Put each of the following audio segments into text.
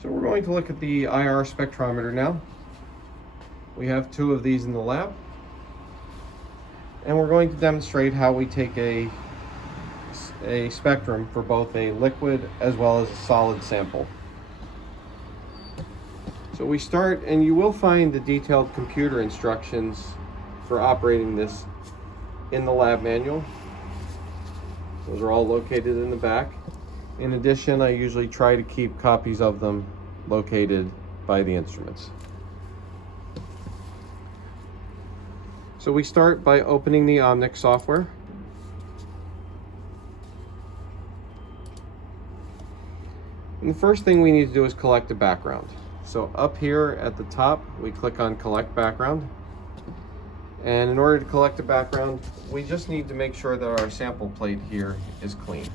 So we're going to look at the IR spectrometer now. We have two of these in the lab, and we're going to demonstrate how we take a spectrum for both a liquid as well as a solid sample. So we start, and you will find the detailed computer instructions for operating this in the lab manual. Those are all located in the back. In addition, I usually try to keep copies of them located by the instruments. So we start by opening the Omnic software. And the first thing we need to do is collect a background. So up here at the top, we click on Collect Background. And in order to collect a background, we just need to make sure that our sample plate here is clean.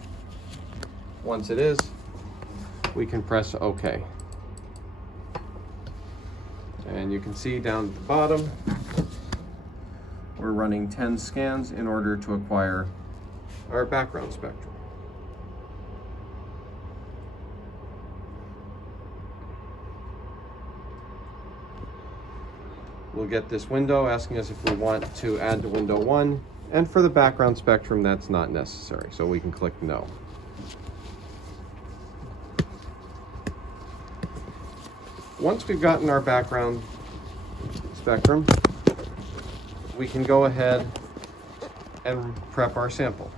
Once it is, we can press OK. And you can see down at the bottom, we're running 10 scans in order to acquire our background spectrum. We'll get this window asking us if we want to add to window 1, and for the background spectrum that's not necessary, so we can click no. Once we've gotten our background spectrum, we can go ahead and prep our sample.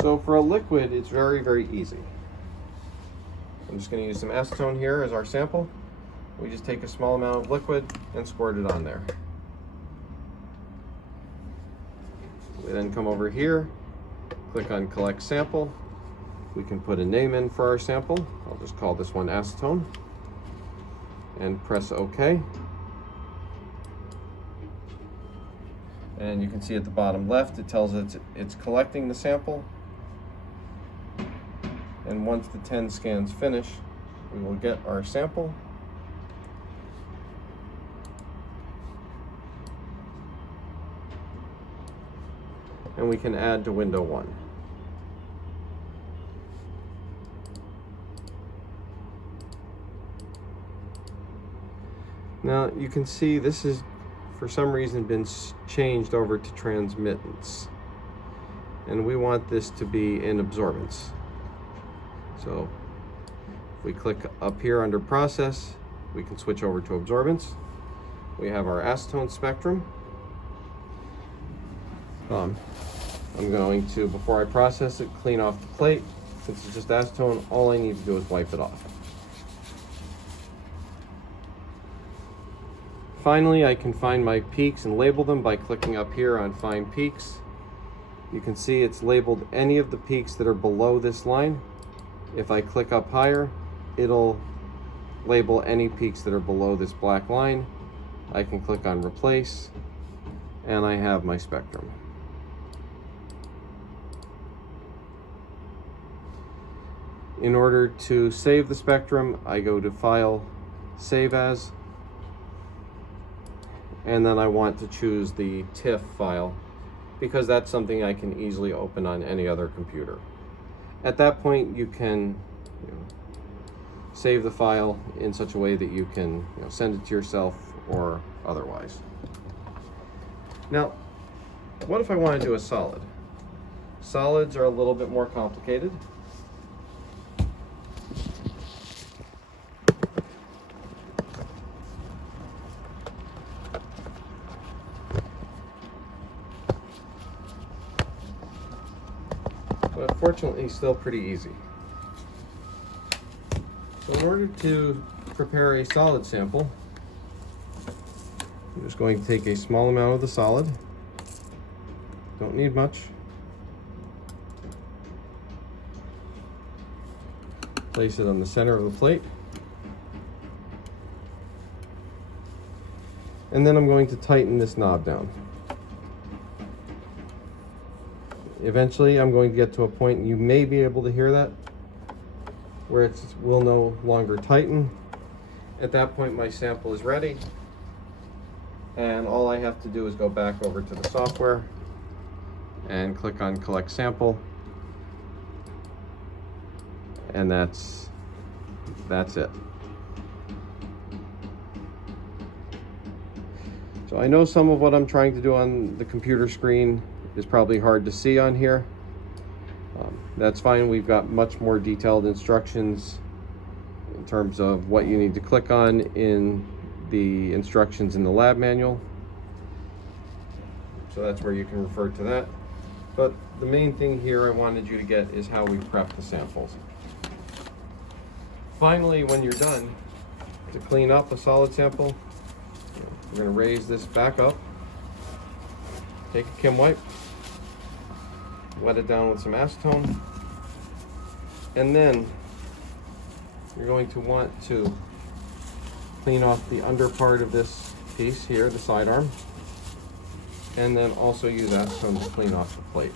So for a liquid, it's very easy. I'm just going to use some acetone here as our sample. We just take a small amount of liquid and squirt it on there. We then come over here, click on Collect Sample. We can put a name in for our sample. I'll just call this one acetone, and press OK. And you can see at the bottom left, it tells us it's collecting the sample. And once the 10 scans finish, we will get our sample. And we can add to window 1. Now you can see this is for some reason been changed over to transmittance, and we want this to be in absorbance. So if we click up here under process, we can switch over to absorbance. We have our acetone spectrum. I'm going to, before I process it, clean off the plate. Since it's just acetone, all I need to do is wipe it off. Finally, I can find my peaks and label them by clicking up here on Find Peaks. You can see it's labeled any of the peaks that are below this line. If I click up higher, it'll label any peaks that are below this black line. I can click on Replace, and I have my spectrum. In order to save the spectrum, I go to File, Save As, and then I want to choose the TIFF file because that's something I can easily open on any other computer. At that point, you can save the file in such a way that you can send it to yourself or otherwise. Now, what if I want to do a solid? Solids are a little bit more complicated. But fortunately still pretty easy. So in order to prepare a solid sample, I'm just going to take a small amount of the solid. Don't need much. Place it on the center of the plate. And then I'm going to tighten this knob down. Eventually, I'm going to get to a point, you may be able to hear that, where it will no longer tighten. At that point, my sample is ready. And all I have to do is go back over to the software and click on Collect Sample. And that's That's it. So I know some of what I'm trying to do on the computer screen is probably hard to see on here. That's fine. We've got much more detailed instructions in terms of what you need to click on in the instructions in the lab manual. So that's where you can refer to that. But the main thing here I wanted you to get is how we prep the samples. Finally, when you're done, to clean up a solid sample, we're going to raise this back up, take a Kim wipe, wet it down with some acetone, and then you're going to want to clean off the under part of this piece here, the sidearm, and then also use acetone to clean off the plate.